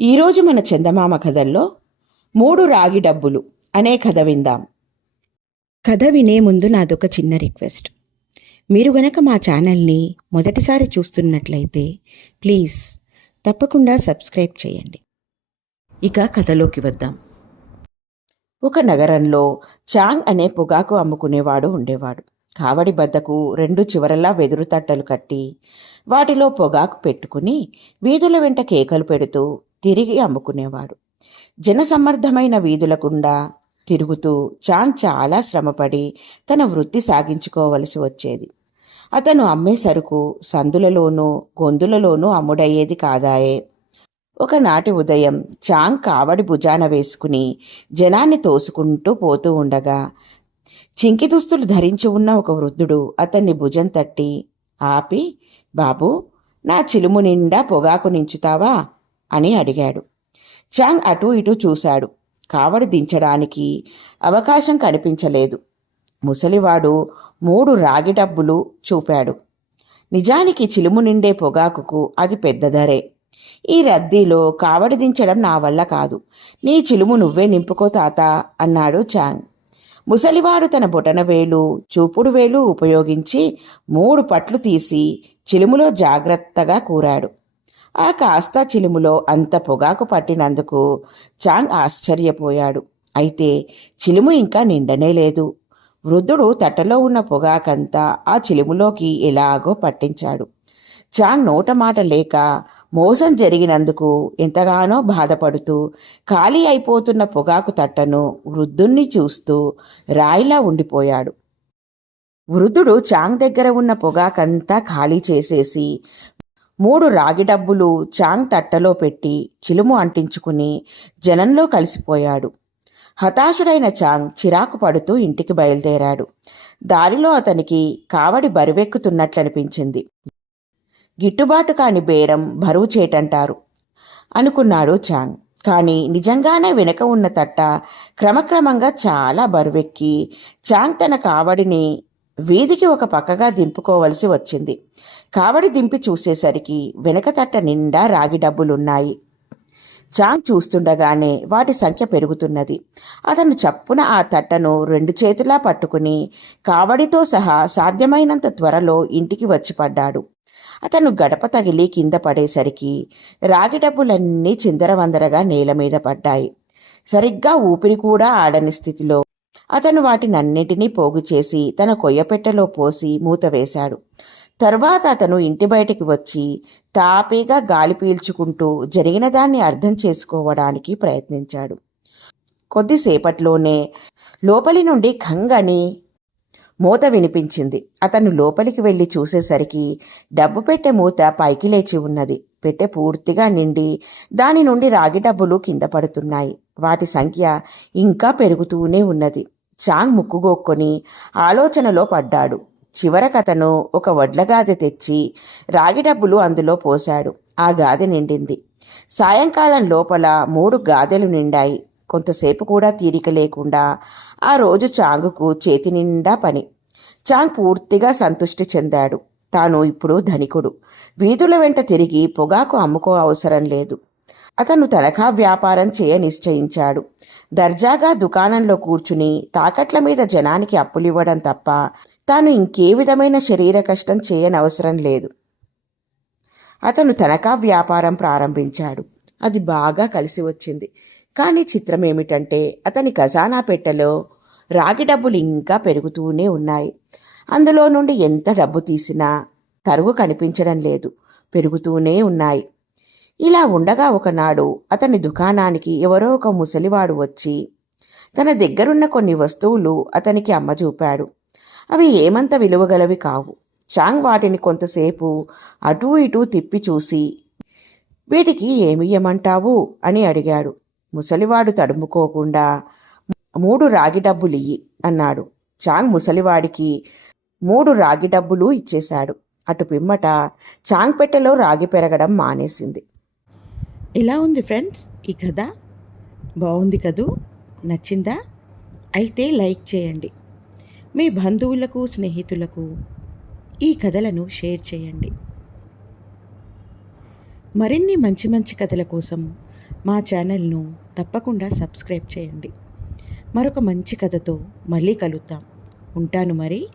ఈరోజు మన చందమామ కథల్లో మూడు రాగి డబ్బులు అనే కథ విందాం. కథ వినే ముందు నాదొక చిన్న రిక్వెస్ట్. మీరు గనక మా ఛానల్ని మొదటిసారి చూస్తున్నట్లయితే ప్లీజ్ తప్పకుండా సబ్స్క్రైబ్ చేయండి. ఇక కథలోకి వద్దాం. ఒక నగరంలో చాంగ్ అనే పొగాకు అమ్ముకునేవాడు ఉండేవాడు. కావడి బద్దకు రెండు చివరలా వెదురు తట్టలు కట్టి వాటిలో పొగాకు పెట్టుకుని వీధుల వెంట కేకలు పెడుతూ తిరిగి అమ్ముకునేవాడు. జనసమ్మర్ధమైన వీధులకుండా తిరుగుతూ చాన్ చాలా శ్రమపడి తన వృత్తి సాగించుకోవలసి వచ్చేది. అతను అమ్మే సరుకు సందులలోనూ గొంతులలోనూ అమ్ముడయ్యేది కాదాయే. ఒకనాటి ఉదయం చాంగ్ కావడి భుజాన వేసుకుని జనాన్ని తోసుకుంటూ పోతూ ఉండగా చింకి దుస్తులు ధరించి ఉన్న ఒక వృద్ధుడు అతన్ని భుజం తట్టి ఆపి బాబు నా చిలుము నిండా పొగాకు నించుతావా? అని అడిగాడు. చాంగ్ అటూ ఇటూ చూశాడు. కావడి దించడానికి అవకాశం కనిపించలేదు. ముసలివాడు మూడు రాగి డబ్బులు చూపాడు. నిజానికి చిలుము నిండే పొగాకుకు అది పెద్ద ధరే. ఈ రద్దీలో కావడి దించడం నా వల్ల కాదు. నీ చిలుము నువ్వే నింపుకో తాత అన్నాడు చాంగ్. ముసలివాడు తన బొటన వేలు చూపుడు వేలు ఉపయోగించి మూడు పట్లు తీసి చిలుములో జాగ్రత్తగా కూరాడు. ఆ కాస్త చిలుములో అంత పొగాకు పట్టినందుకు చాంగ్ ఆశ్చర్యపోయాడు. అయితే చిలుము ఇంకా నిండనే లేదు. వృద్ధుడు తట్టలో ఉన్న పొగాకంతా ఆ చిలుములోకి ఎలాగో పట్టించాడు. చాంగ్ నోట మాట లేక మోసం జరిగినందుకు ఎంతగానో బాధపడుతూ ఖాళీ అయిపోతున్న పొగాకు తట్టను వృద్ధుణ్ణి చూస్తూ రాయిలా ఉండిపోయాడు. వృద్ధుడు చాంగ్ దగ్గర ఉన్న పొగాకంతా ఖాళీ చేసేసి మూడు రాగి డబ్బులు చాంగ్ తట్టలో పెట్టి చిలుము అంటించుకుని జనంలో కలిసిపోయాడు. హతాశుడైన చాంగ్ చిరాకు పడుతూ ఇంటికి బయలుదేరాడు. దారిలో అతనికి కావడి బరువెక్కుతున్నట్లనిపించింది. గిట్టుబాటు కాని బేరం బరువు చేటంటారు అనుకున్నాడు చాంగ్. కానీ నిజంగానే వెనక ఉన్న తట్ట క్రమక్రమంగా చాలా బరువెక్కి చాంగ్ తన కావడిని వీధికి ఒక పక్కగా దింపుకోవలసి వచ్చింది. కావడి దింపి చూసేసరికి వెనక తట్ట నిండా రాగి డబ్బులున్నాయి. చాంగ్ చూస్తుండగానే వాటి సంఖ్య పెరుగుతున్నది. అతను చప్పున ఆ తట్టను రెండు చేతులా పట్టుకుని కావడితో సహా సాధ్యమైనంత త్వరలో ఇంటికి వచ్చి పడ్డాడు. అతను గడప తగిలి కింద పడేసరికి రాగి డబ్బులన్నీ చిందరవందరగా నేల మీద పడ్డాయి. సరిగ్గా ఊపిరి కూడా ఆడని స్థితిలో అతను వాటినన్నిటినీ పోగు చేసి తన కొయ్యపెట్టెలో పోసి మూతవేశాడు తర్వాత అతను ఇంటి బయటికి వచ్చి తాపీగా గాలి పీల్చుకుంటూ జరిగిన దాన్ని అర్థం చేసుకోవడానికి ప్రయత్నించాడు. కొద్దిసేపట్లోనే లోపలి నుండి ఖంగని మూత వినిపించింది. అతను లోపలికి వెళ్ళి చూసేసరికి డబ్బు పెట్టె మూత పైకి లేచి ఉన్నది. పెట్టె పూర్తిగా నిండి దాని నుండి రాగి డబ్బులు కింద పడుతున్నాయి. వాటి సంఖ్య ఇంకా పెరుగుతూనే ఉన్నది. చాంగ్ ముక్కుగోక్కొని ఆలోచనలో పడ్డాడు. చివరకతను ఒక వడ్లగాదె తెచ్చి రాగి డబ్బులు అందులో పోశాడు. ఆ గాదె నిండింది. సాయంకాలం లోపల మూడు గాదెలు నిండాయి. కొంతసేపు కూడా తీరిక లేకుండా ఆ రోజు చాంగుకు చేతి నిండా పని. చాంగ్ పూర్తిగా సంతృష్టి చెందాడు. తాను ఇప్పుడు ధనికుడు. వీధుల వెంట తిరిగి పొగాకు అమ్ముకో అవసరం లేదు. అతను తనఖా వ్యాపారం చేయ నిశ్చయించాడు. దర్జాగా దుకాణంలో కూర్చుని తాకట్ల మీద జనానికి అప్పులివ్వడం తప్ప తాను ఇంకే విధమైన శరీర కష్టం చేయనవసరం లేదు. అతను తనఖా వ్యాపారం ప్రారంభించాడు. అది బాగా కలిసి వచ్చింది. కానీ చిత్రం ఏమిటంటే అతని ఖజానా పెట్టెలో రాగి డబ్బులు ఇంకా పెరుగుతూనే ఉన్నాయి. అందులో నుండి ఎంత డబ్బు తీసినా తరుగు కనిపించడం లేదు. పెరుగుతూనే ఉన్నాయి. ఇలా ఉండగా ఒకనాడు అతని దుకాణానికి ఎవరో ఒక ముసలివాడు వచ్చి తన దగ్గరున్న కొన్ని వస్తువులు అతనికి అమ్మజూపాడు. అవి ఏమంత విలువగలవి కావు. చాంగ్ వాటిని కొంతసేపు అటూ ఇటూ తిప్పి చూసి వీటికి ఏమియ్యమంటావు అని అడిగాడు. ముసలివాడు తడుముకోకుండా మూడు రాగి డబ్బులియ్యి అన్నాడు. చాంగ్ ముసలివాడికి మూడు రాగి డబ్బులు ఇచ్చేశాడు. అటు పిమ్మట చాంగ్ పెట్టెలో రాగి పెరగడం మానేసింది. ఇలా ఉంది ఫ్రెండ్స్ ఈ కథ. బాగుంది కదూ? నచ్చిందా? అయితే లైక్ చేయండి. మీ బంధువులకు స్నేహితులకు ఈ కథలను షేర్ చేయండి. మరిన్ని మంచి మంచి కథల కోసం మా ఛానల్ను తప్పకుండా సబ్స్క్రైబ్ చేయండి. మరొక మంచి కథతో మళ్ళీ కలుద్దాం. ఉంటాను మరి.